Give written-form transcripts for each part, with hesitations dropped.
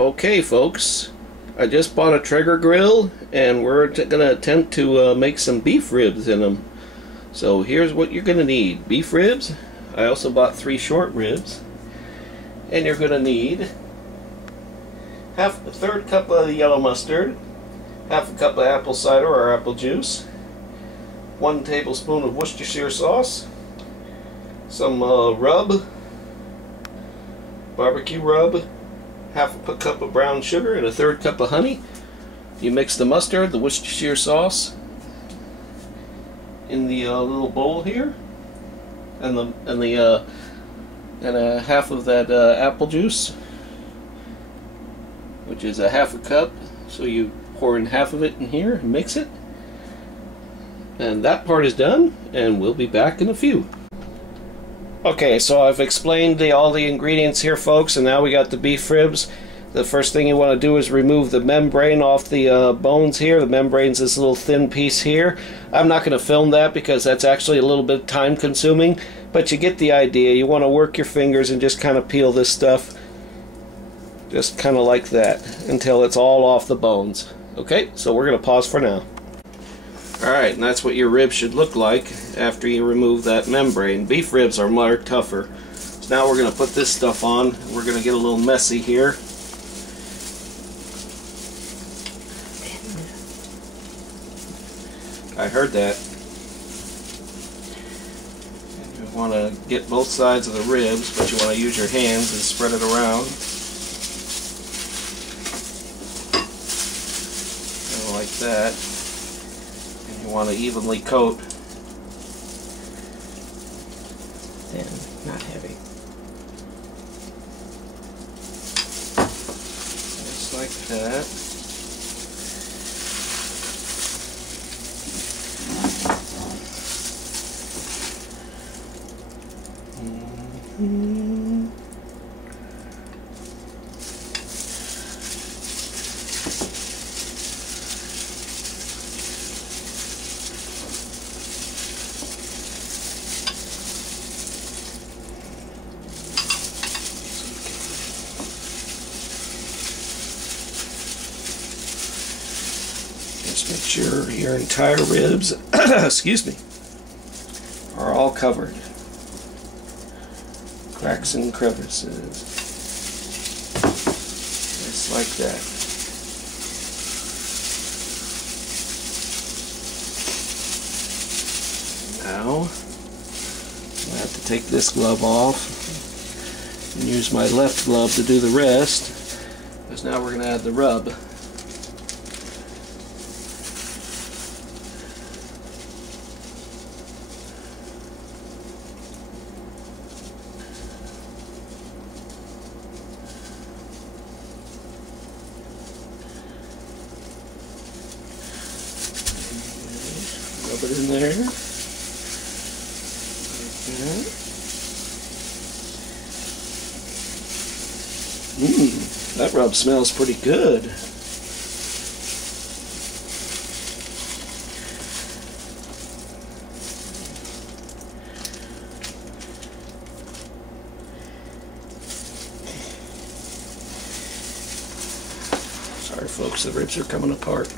Okay folks, I just bought a Traeger grill and we're gonna attempt to make some beef ribs in them. So here's what you're gonna need: beef ribs. I also bought 3 short ribs, and you're gonna need a third cup of the yellow mustard, half a cup of apple cider or apple juice, 1 tablespoon of Worcestershire sauce, some barbecue rub, half a cup of brown sugar, and a third cup of honey. You mix the mustard, the Worcestershire sauce in the little bowl here, and half of that apple juice, which is a half a cup. So you pour in half of it in here and mix it, and that part is done. And we'll be back in a few. Okay, so I've explained all the ingredients here, folks, and now we got the beef ribs. The first thing you want to do is remove the membrane off the bones here. The membrane's this little thin piece here. I'm not going to film that because that's actually a little bit time consuming, but you get the idea. You want to work your fingers and just kind of peel this stuff just kind of like that until it's all off the bones. Okay, so we're going to pause for now. Alright, and that's what your ribs should look like after you remove that membrane. Beef ribs are much tougher. So now we're going to put this stuff on. We're going to get a little messy here. I heard that. You want to get both sides of the ribs, but you want to use your hands and spread it around. Kind of like that. You want to evenly coat. Thin, not heavy. Just like that. Just make sure your entire ribs, excuse me, are all covered. Cracks and crevices. Just like that. Now, I have to take this glove off and use my left glove to do the rest, because now we're going to add the rub. Rub it in there. Like that. That rub smells pretty good. Sorry folks, the ribs are coming apart.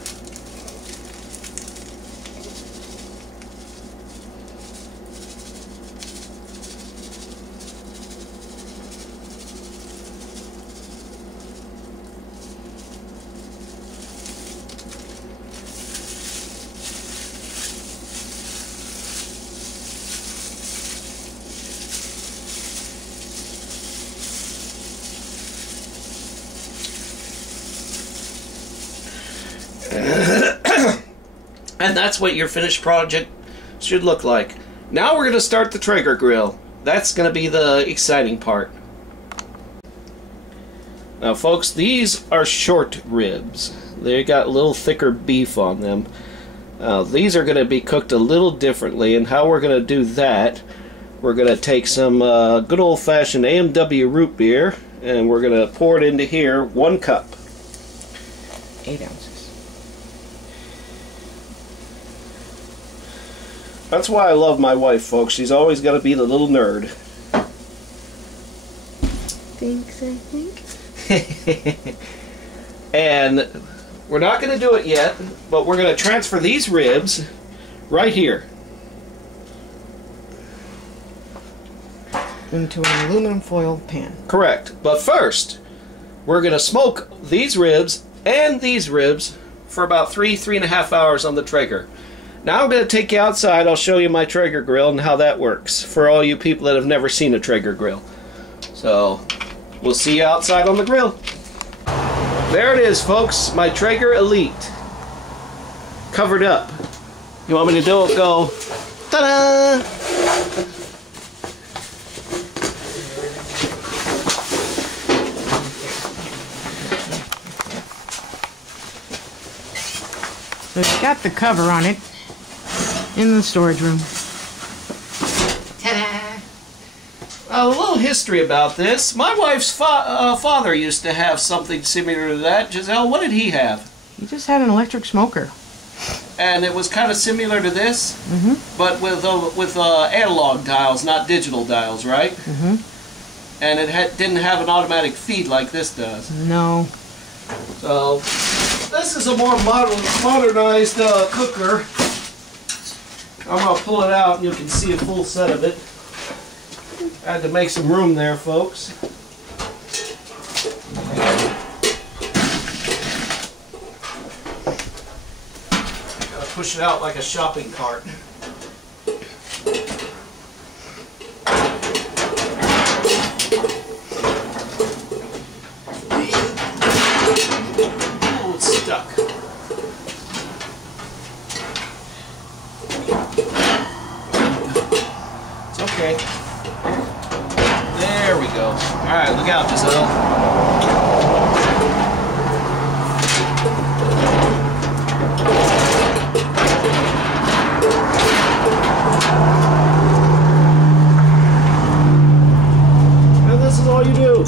And that's what your finished project should look like. Now we're going to start the Traeger grill. That's going to be the exciting part. Now folks, these are short ribs. They got a little thicker beef on them. These are going to be cooked a little differently, and how we're going to do that, we're going to take some good old-fashioned A&W root beer, and we're going to pour it into here, 1 cup. 8 ounces. That's why I love my wife, folks. She's always got to be the little nerd. Thanks, I think. And we're not going to do it yet, but we're going to transfer these ribs right here into an aluminum foil pan. Correct. But first, we're going to smoke these ribs and these ribs for about 3.5 hours on the Traeger. Now I'm going to take you outside. I'll show you my Traeger grill and how that works for all you people that have never seen a Traeger grill. So, we'll see you outside on the grill. There it is, folks. My Traeger Elite. Covered up. You want me to do it? Go. Ta-da! So it's got the cover on it in the storage room. Ta-da! A little history about this. My wife's father used to have something similar to that. Giselle, what did he have? He just had an electric smoker. And it was kind of similar to this, but with analog dials, not digital dials, right? And it didn't have an automatic feed like this does. No. So this is a more modernized cooker. I'm going to pull it out and you can see a full set of it. I had to make some room there, folks. Gotta push it out like a shopping cart. Oh, it's stuck. It's okay. There we go. Alright, look out, Giselle. And this is all you do.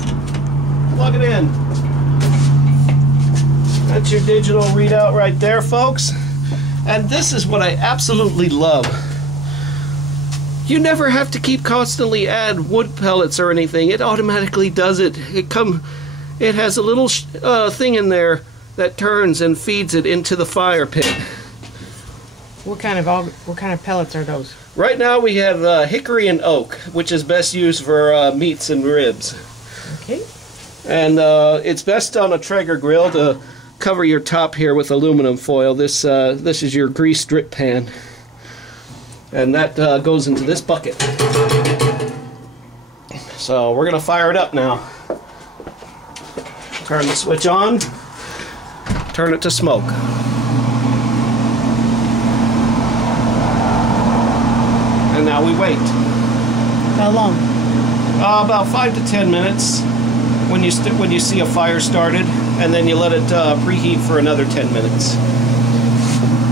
Plug it in. That's your digital readout right there, folks. And this is what I absolutely love. You never have to keep constantly add wood pellets or anything. It automatically does it. It has a little thing in there that turns and feeds it into the fire pit. What kind of pellets are those? Right now we have hickory and oak, which is best used for meats and ribs. Okay. And it's best on a Traeger grill to cover your top here with aluminum foil. This is your grease drip pan. And that goes into this bucket. So we're going to fire it up now. Turn the switch on. Turn it to smoke. And now we wait. How long? About 5 to 10 minutes when you see a fire started, and then you let it preheat for another 10 minutes.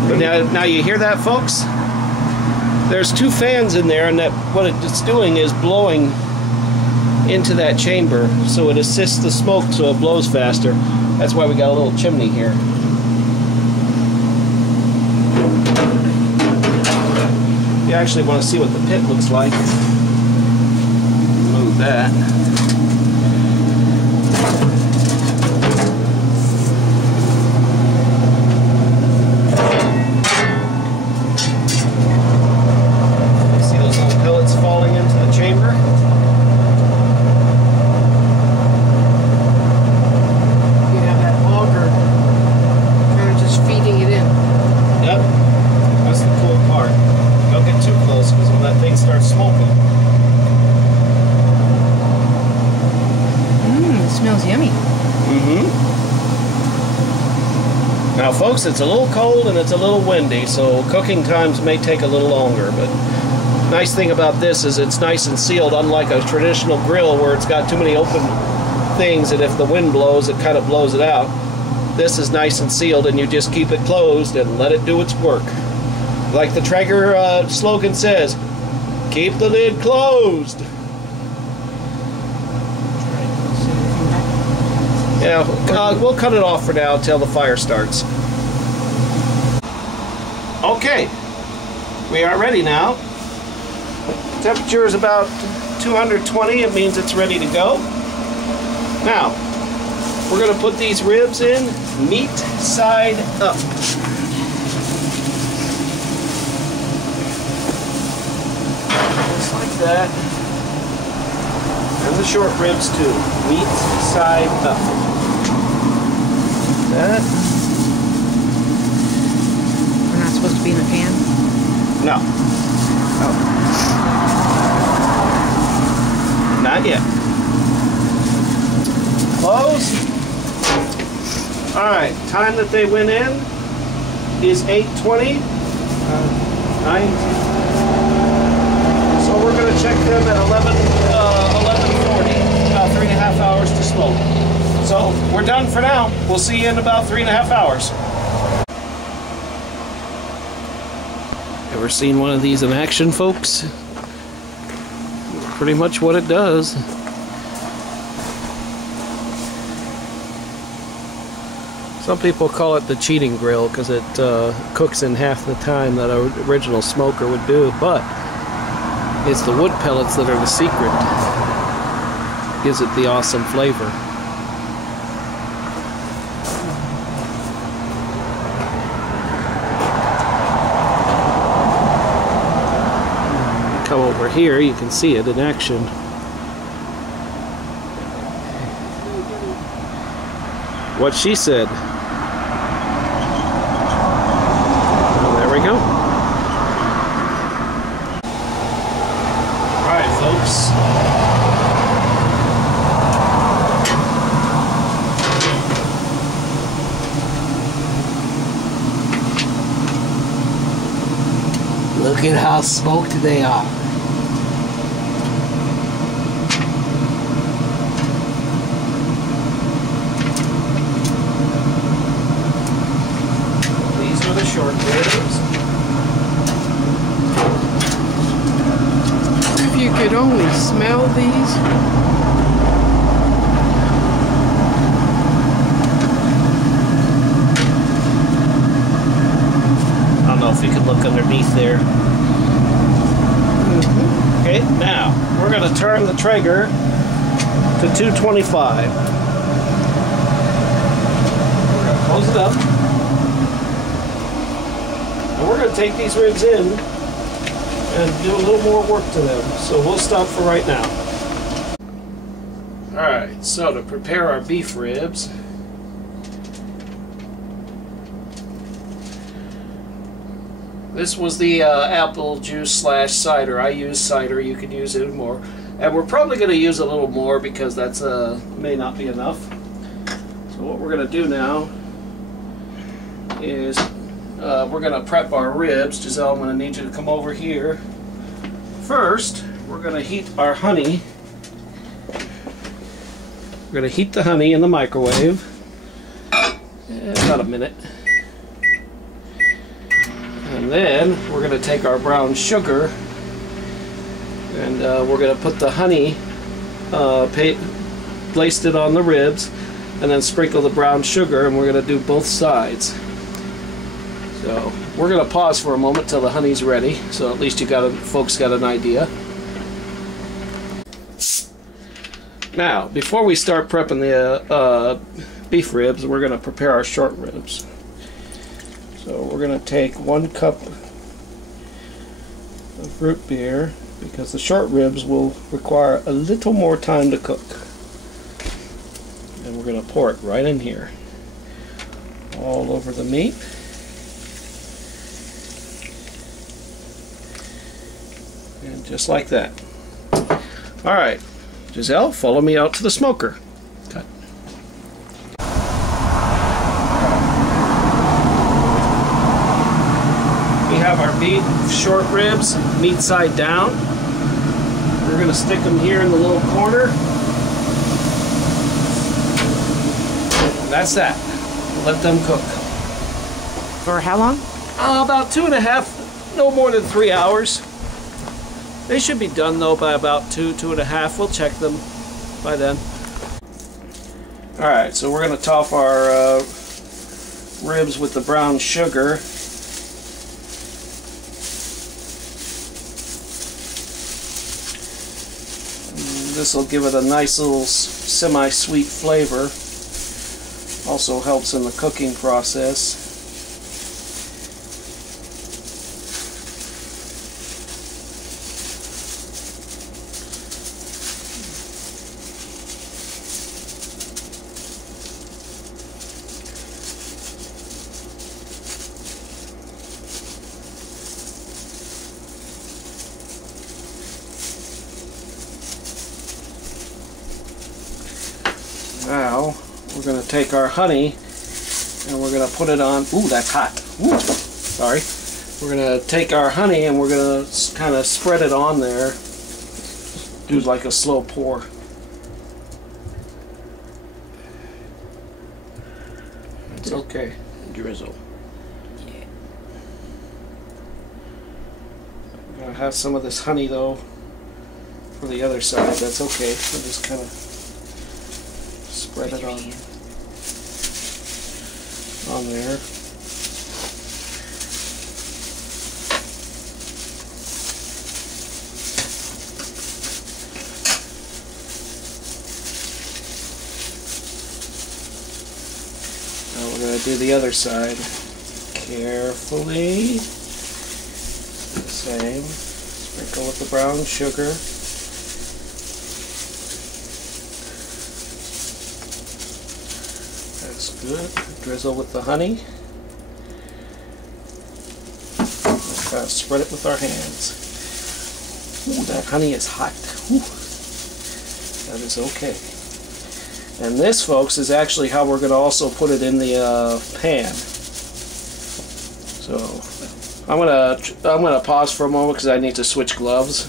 But now you hear that, folks? There's 2 fans in there, and what it's doing is blowing into that chamber, so it assists the smoke so it blows faster. That's why we got a little chimney here. You actually want to see what the pit looks like. Move that. Falling into the chamber. You have that auger kind of just feeding it in. Yep. That's the cool part. Don't get too close because when that thing starts smoking. It smells yummy. Now folks, it's a little cold and it's a little windy, so cooking times may take a little longer, but nice thing about this is it's nice and sealed, unlike a traditional grill where it's got too many open things and if the wind blows, it kind of blows it out. This is nice and sealed and you just keep it closed and let it do its work. Like the Traeger slogan says, keep the lid closed. Yeah, we'll cut it off for now until the fire starts. Okay, we are ready now. Temperature is about 220. It means it's ready to go. Now, We're going to put these ribs in meat side up. Just like that. And the short ribs too. Meat side up. That. They're not supposed to be in the pan? No. Oh. Not yet. Close. Alright, time that they went in is 8:20. 9. So we're going to check them at 11:40. About 3.5 hours to smoke. So we're done for now. We'll see you in about 3.5 hours. Ever seen one of these in action, folks? Pretty much what it does. Some people call it the cheating grill because it cooks in half the time that an original smoker would do, but it's the wood pellets that are the secret. Gives it the awesome flavor. Come over here, you can see it in action. What she said. Well, there we go. Alright, folks. Look at how smoked they are. These are the short ribs. If you could only smell these. I don't know if you can look underneath there. Okay, now we're going to turn the Traeger to 225. We're going to close it up. And we're going to take these ribs in and do a little more work to them. So we'll stop for right now. Alright, so to prepare our beef ribs, this was the apple juice slash cider. I use cider. You could use it more. And we're probably going to use a little more because that's may not be enough. So what we're going to do now is we're going to prep our ribs. Giselle, I'm going to need you to come over here. First, we're going to heat our honey. We're going to heat the honey in the microwave. About a minute. And then we're going to take our brown sugar and we're going to put the honey, placed it on the ribs, and then sprinkle the brown sugar, and we're going to do both sides. So we're going to pause for a moment till the honey's ready, so at least folks got an idea. Now, before we start prepping the beef ribs, we're going to prepare our short ribs. So we're going to take 1 cup of root beer because the short ribs will require a little more time to cook. And we're going to pour it right in here, all over the meat. And just like that. Alright, Giselle, follow me out to the smoker. Cut. We have our beef short ribs, meat side down. We're going to stick them here in the little corner. That's that. Let them cook. For how long? About 2.5, no more than 3 hours. They should be done though by about 2.5. We'll check them by then. Alright, so we're going to top our ribs with the brown sugar. This will give it a nice little semi-sweet flavor. Also helps in the cooking process. Now we're going to take our honey and we're going to put it on. Ooh, that's hot. Ooh, sorry. We're going to take our honey and we're going to kind of spread it on there. Do like a slow pour. It's okay. Drizzle. Yeah. I'm going to have some of this honey though for the other side. That's okay. We'll just kind of spread it on there. Now we're going to do the other side carefully. The same. Sprinkle with the brown sugar. Good. Drizzle with the honey. Kind of spread it with our hands. Ooh, that honey is hot. Ooh. That is okay. And this, folks, is actually how we're going to also put it in the pan. So I'm gonna pause for a moment because I need to switch gloves.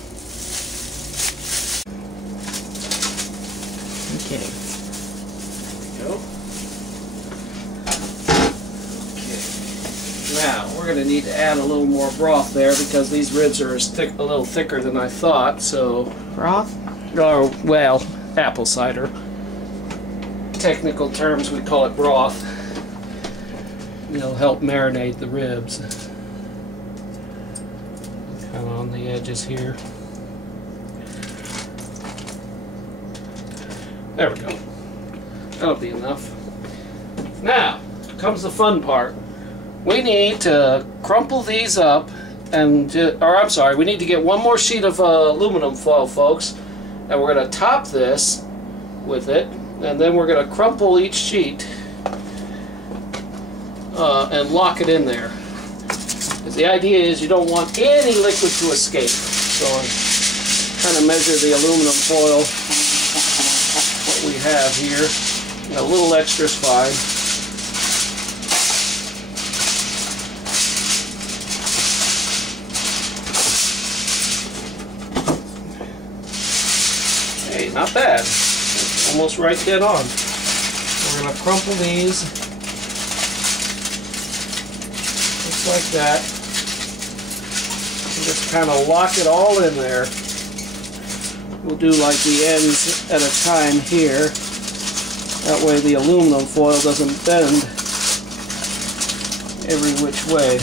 Okay. Now, we're going to need to add a little more broth there because these ribs are a little thicker than I thought, so... Broth? Or, well, apple cider. Technical terms, we call it broth. It'll help marinate the ribs. Kind of on the edges here. There we go. That'll be enough. Now, comes the fun part. We need to crumple these up and, we need to get one more sheet of aluminum foil, folks, and we're going to top this with it, and then we're going to crumple each sheet and lock it in there. Because the idea is you don't want any liquid to escape. So I kind of measure the aluminum foil, what we have here. A little extra's fine. Not bad. Almost right dead on. We're going to crumple these just like that. And just kind of lock it all in there. We'll do like the ends at a time here. That way the aluminum foil doesn't bend every which way.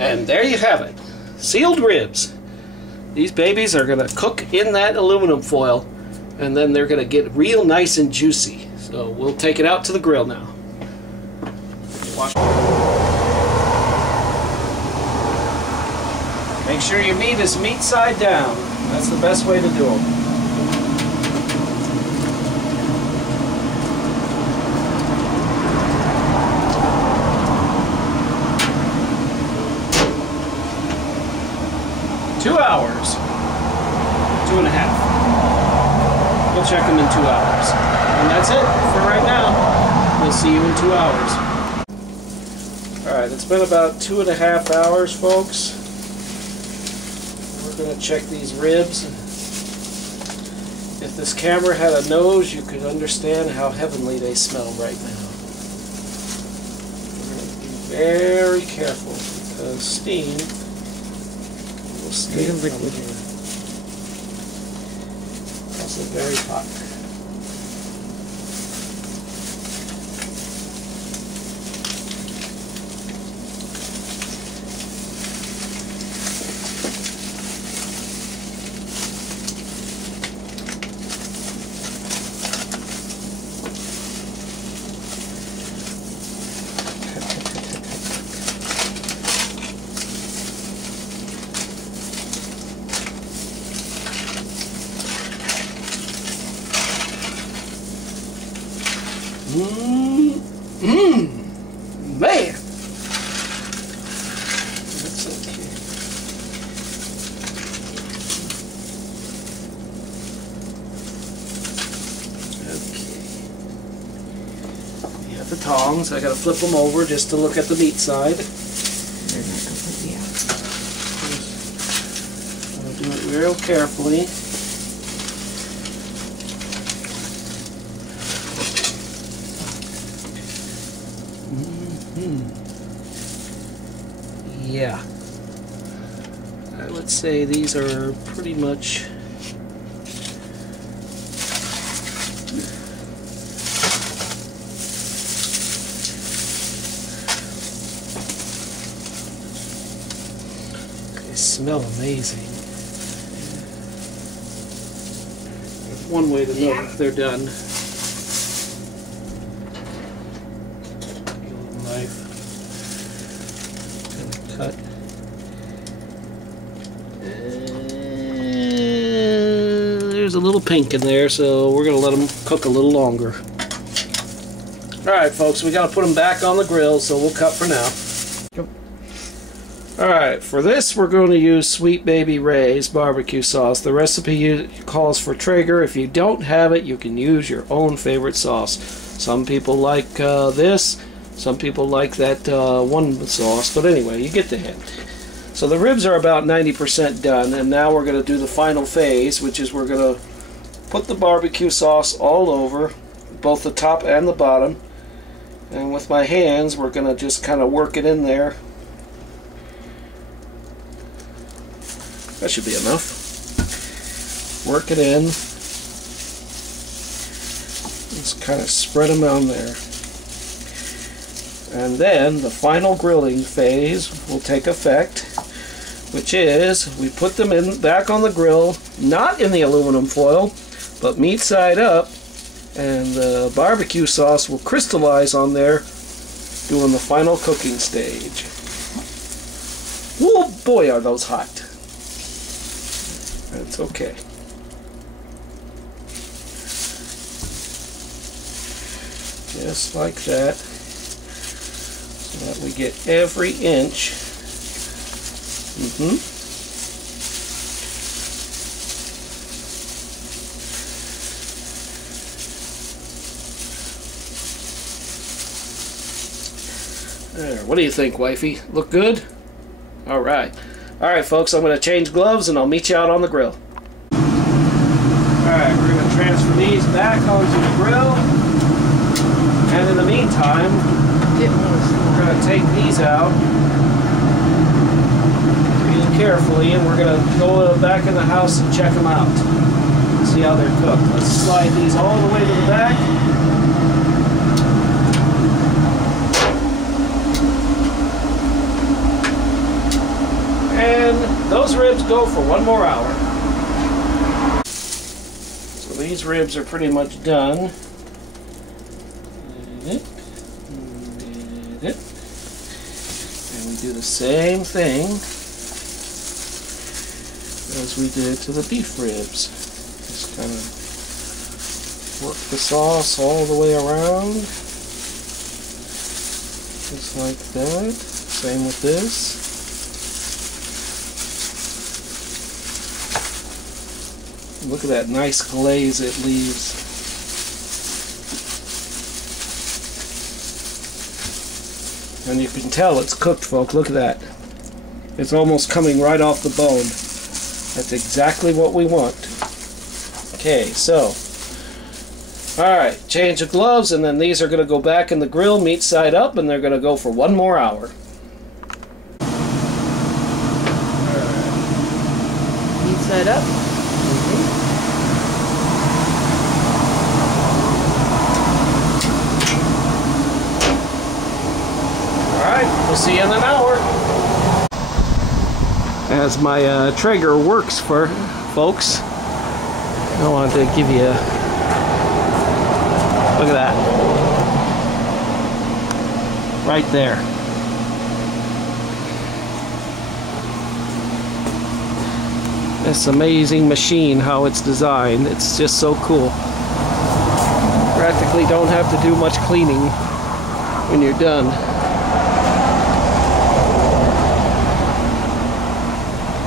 And there you have it. Sealed ribs. These babies are going to cook in that aluminum foil, and then they're going to get real nice and juicy. So we'll take it out to the grill now. Make sure your meat is meat side down. That's the best way to do them. Hours. 2.5. We'll check them in 2 hours. And that's it for right now. We'll see you in 2 hours. Alright, it's been about 2.5 hours, folks. We're going to check these ribs. If this camera had a nose, you could understand how heavenly they smell right now. We're going to be very careful because steam will stay on here. Also very hot. Man! That's okay. Okay. You have the tongs. I gotta flip them over just to look at the meat side. They're not completely out. I'll do it real carefully. Yeah, I would say these are pretty much they smell amazing. There's one way to know if they're done. Get a little knife. Cut. There's a little pink in there, so we're going to let them cook a little longer. Alright folks, we got to put them back on the grill, so we'll cut for now. Yep. Alright, for this we're going to use Sweet Baby Ray's barbecue sauce. The recipe calls for Traeger. If you don't have it, you can use your own favorite sauce. Some people like this. Some people like that one sauce, but anyway, you get the hint. So the ribs are about 90% done, and now we're going to do the final phase, which is we're going to put the barbecue sauce all over, both the top and the bottom. And with my hands, we're going to just kind of work it in there. That should be enough. Work it in. Just kind of spread them on there. And then the final grilling phase will take effect, which is we put them back on the grill, not in the aluminum foil, but meat side up, and the barbecue sauce will crystallize on there during the final cooking stage. Whoa, boy, are those hot. That's okay. Just like that. So that we get every inch. There, what do you think, wifey? Look good? Alright. Alright folks, I'm going to change gloves and I'll meet you out on the grill. Alright, we're going to transfer these back onto the grill. And in the meantime, we're going to take these out really carefully, and we're going to go back in the house and check them out. See how they're cooked. Let's slide these all the way to the back. And those ribs go for 1 more hour. So these ribs are pretty much done. And we do the same thing as we did to the beef ribs. Just kind of work the sauce all the way around. Just like that. Same with this. Look at that nice glaze it leaves. And you can tell it's cooked, folks. Look at that. It's almost coming right off the bone. That's exactly what we want. Okay, so, alright, change of gloves, and then these are going to go back in the grill, meat side up, and they're going to go for 1 more hour. Meat side up. Alright, we'll see you in an hour. As my Traeger works for folks, I wanted to give you a look at that. Right there. This amazing machine, how it's designed. It's just so cool. Practically don't have to do much cleaning when you're done.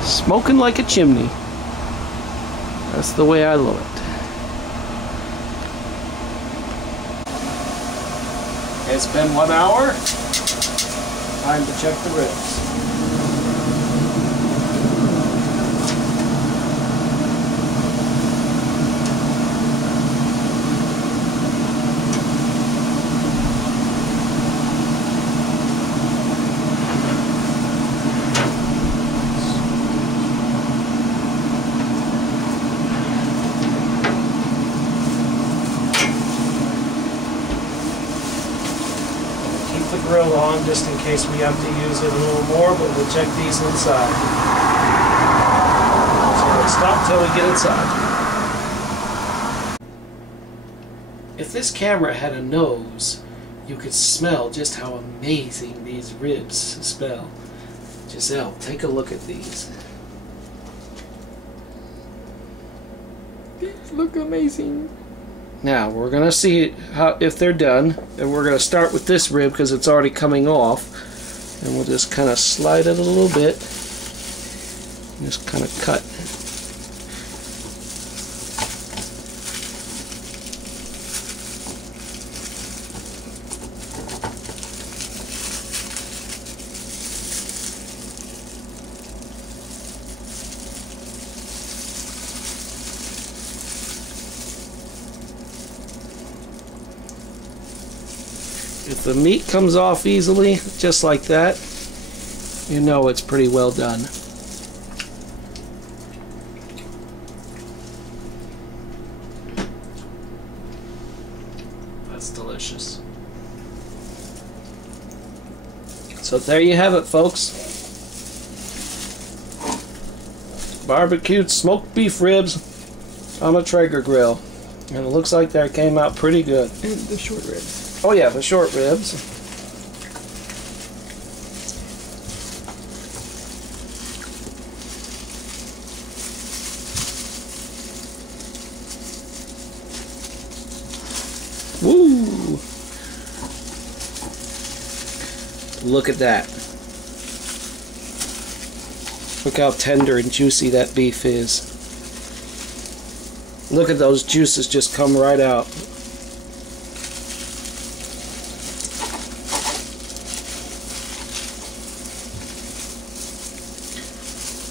Smoking like a chimney. That's the way I love it. It's been 1 hour. Time to check the ribs. The grill on just in case we have to use it a little more, but we'll check these inside. So let's stop till we get inside. If this camera had a nose, you could smell just how amazing these ribs smell. Giselle, take a look at these. These look amazing. Now we're gonna see if they're done, and we're gonna start with this rib because it's already coming off, and we'll just kind of slide it a little bit, and just kind of cut. If the meat comes off easily, just like that, you know it's pretty well done. That's delicious. So there you have it, folks. Barbecued smoked beef ribs on a Traeger grill. And it looks like that came out pretty good. And the short ribs. Oh yeah, the short ribs. Woo! Look at that. Look how tender and juicy that beef is. Look at those juices just come right out.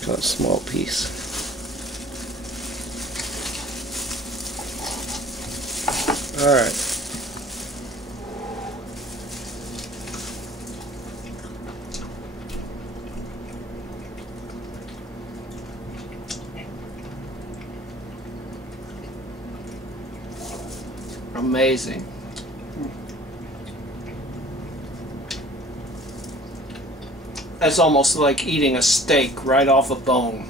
Got a small piece. All right. Amazing. It's almost like eating a steak right off a bone.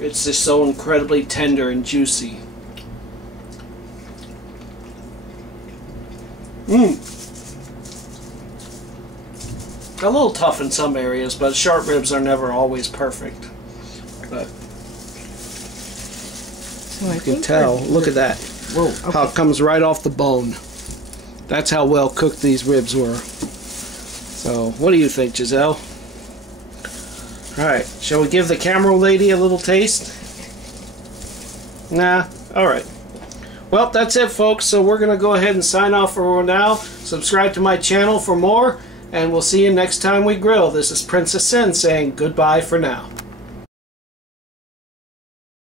It's just so incredibly tender and juicy. A little tough in some areas, but short ribs are never always perfect. But So you can tell. Look at that. Whoa, okay. How it comes right off the bone. That's how well cooked these ribs were. So, what do you think, Giselle? Alright, shall we give the camera lady a little taste? Nah? Alright. Well, that's it, folks. So we're going to go ahead and sign off for now. Subscribe to my channel for more, and we'll see you next time we grill. This is Princess Sin saying goodbye for now.